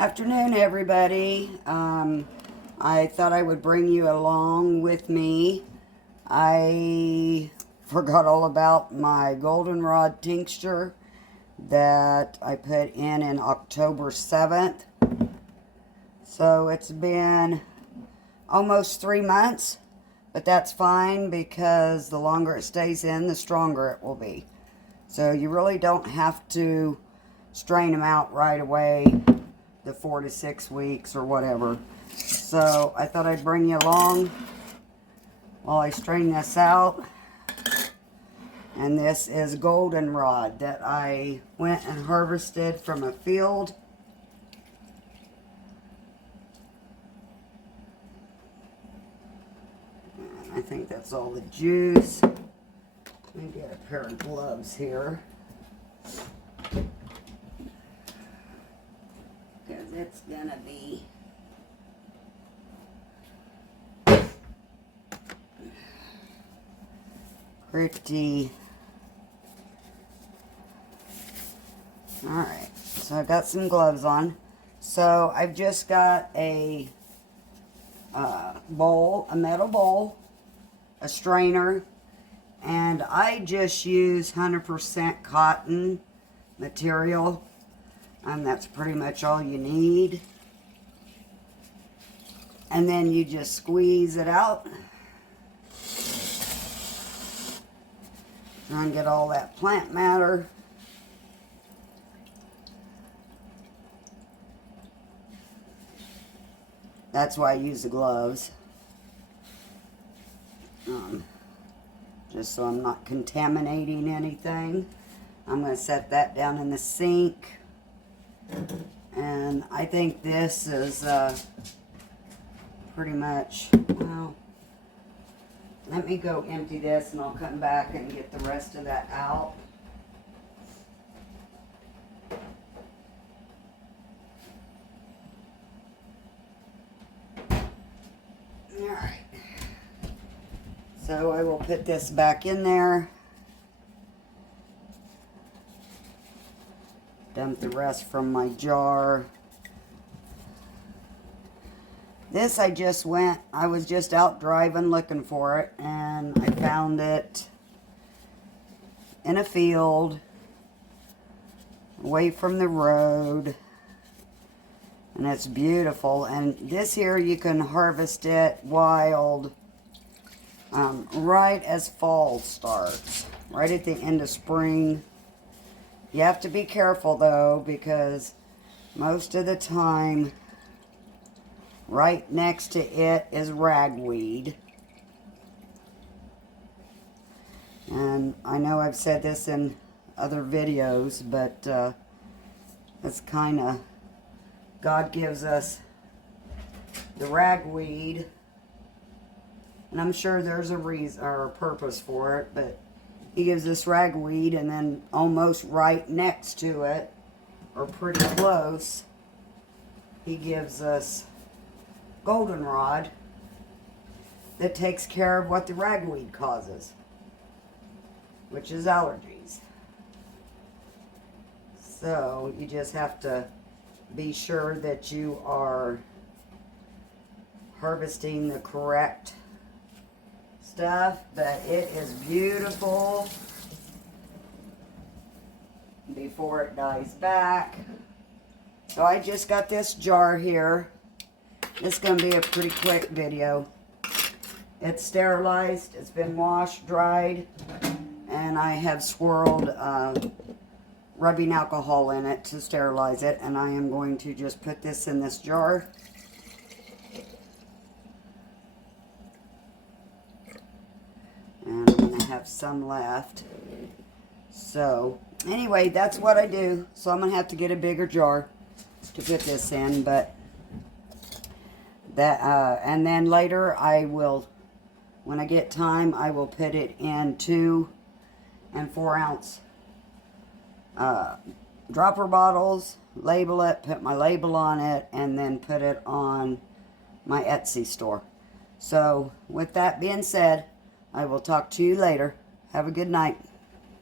Afternoon, everybody. I thought I would bring you along with me. I forgot all about my goldenrod tincture that I put in October 7th. So it's been almost 3 months, but that's fine because the longer it stays in, the stronger it will be. So you really don't have to strain them out right away, the 4 to 6 weeks or whatever. So I thought I'd bring you along while I strain this out. And this is goldenrod that I went and harvested from a field. And I think that's all the juice. Let me get a pair of gloves here, because it's gonna be pretty. Alright, so I've got some gloves on. So I've just got a bowl, a metal bowl, a strainer, and I just use 100% cotton material, and that's pretty much all you need. And then you just squeeze it out. Try and get all that plant matter. That's why I use the gloves. Just so I'm not contaminating anything. I'm going to set that down in the sink. And I think this is pretty much, well, let me go empty this and I'll come back and get the rest of that out. Alright. So I will put this back in there. Dump the rest from my jar. This I was just out driving looking for it, and I found it in a field away from the road, and it's beautiful. And this here, you can harvest it wild right as fall starts, right at the end of spring. You have to be careful though, because most of the time right next to it is ragweed. And I know I've said this in other videos, but it's kind of, God gives us the ragweed, and I'm sure there's a reason or a purpose for it, but He gives us ragweed, and then almost right next to it, or pretty close, He gives us goldenrod that takes care of what the ragweed causes, which is allergies. So you just have to be sure that you are harvesting the correct stuff. But it is beautiful before it dies back. So I just got this jar here. It's going to be a pretty quick video. It's sterilized, it's been washed, dried, and I have swirled rubbing alcohol in it to sterilize it. And I am going to just put this in this jar. And I'm going to have some left. So, anyway, that's what I do. So I'm going to have to get a bigger jar to put this in, but that, and then later I will, when I get time, I will put it in 2 and 4 ounce dropper bottles, label it, put my label on it, and then put it on my Etsy store. So with that being said, I will talk to you later. Have a good night.